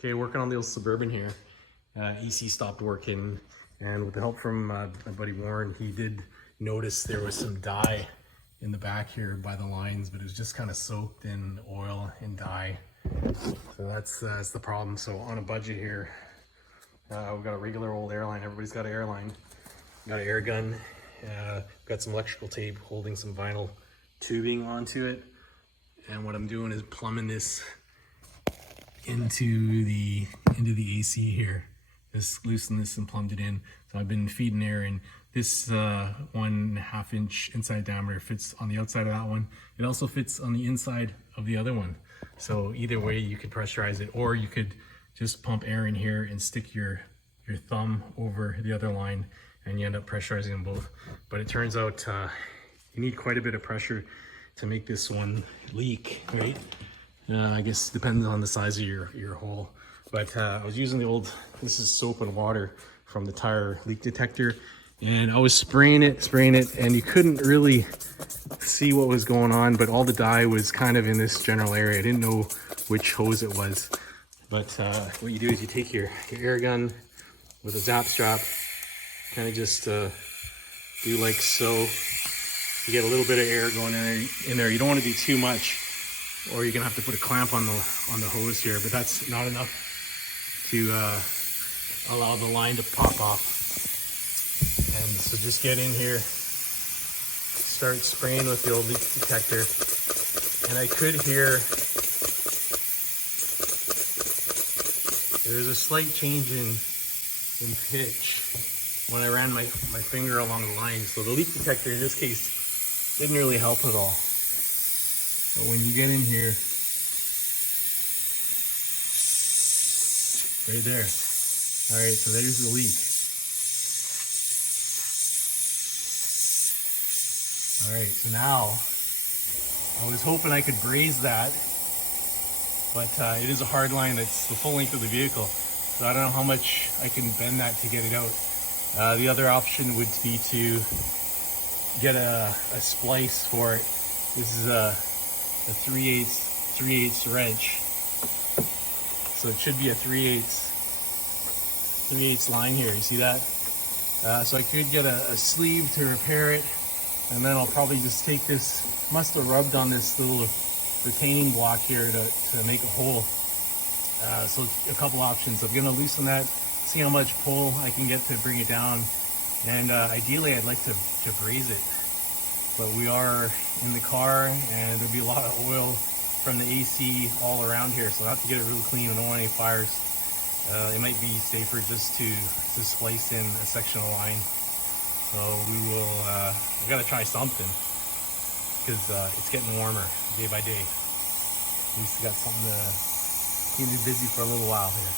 Okay, working on the old Suburban here. AC stopped working, and with the help from my buddy Warren, he did notice there was some dye in the back here by the lines, but it was just kind of soaked in oil and dye. So that's the problem. So on a budget here, we've got a regular old airline. Everybody's got an airline. Got an air gun. Got some electrical tape holding some vinyl tubing onto it. And what I'm doing is plumbing this into the AC here. Just loosened this and plumbed it in. So I've been feeding air in. This 1.5 inch inside diameter fits on the outside of that one. It also fits on the inside of the other one. So either way you could pressurize it, or you could just pump air in here and stick your thumb over the other line and you end up pressurizing them both. But it turns out you need quite a bit of pressure to make this one leak, right? I guess it depends on the size of your hole. But I was using this is soap and water from the tire leak detector, and I was spraying it, and you couldn't really see what was going on, but all the dye was kind of in this general area. I didn't know which hose it was. But what you do is you take your air gun with a zap strap, kind of just do like so. You get a little bit of air going in there. You don't want to do too much, or you're gonna have to put a clamp on the hose here, but that's not enough to allow the line to pop off. And so just get in here, start spraying with the old leak detector, and I could hear there's a slight change in pitch when I ran my finger along the line. So the leak detector in this case didn't really help at all. But when you get in here, right there. All right, so there's the leak. All right, so now I was hoping I could braze that, but it is a hard line that's the full length of the vehicle. So I don't know how much I can bend that to get it out. The other option would be to get a splice for it. This is a 3/8 wrench, so it should be a 3/8 line here. You see that? So I could get a sleeve to repair it, and then I'll probably just take this. Must have rubbed on this little retaining block here to make a hole. So a couple options. I'm gonna loosen that, see how much pull I can get to bring it down, and ideally I'd like to braze it. But we are in the car, and there'd be a lot of oil from the AC all around here, so I have to get it real clean. I don't want any fires. It might be safer just to splice in a section of line. So we gotta try something, because it's getting warmer day by day. At least we got something to keep me busy for a little while here.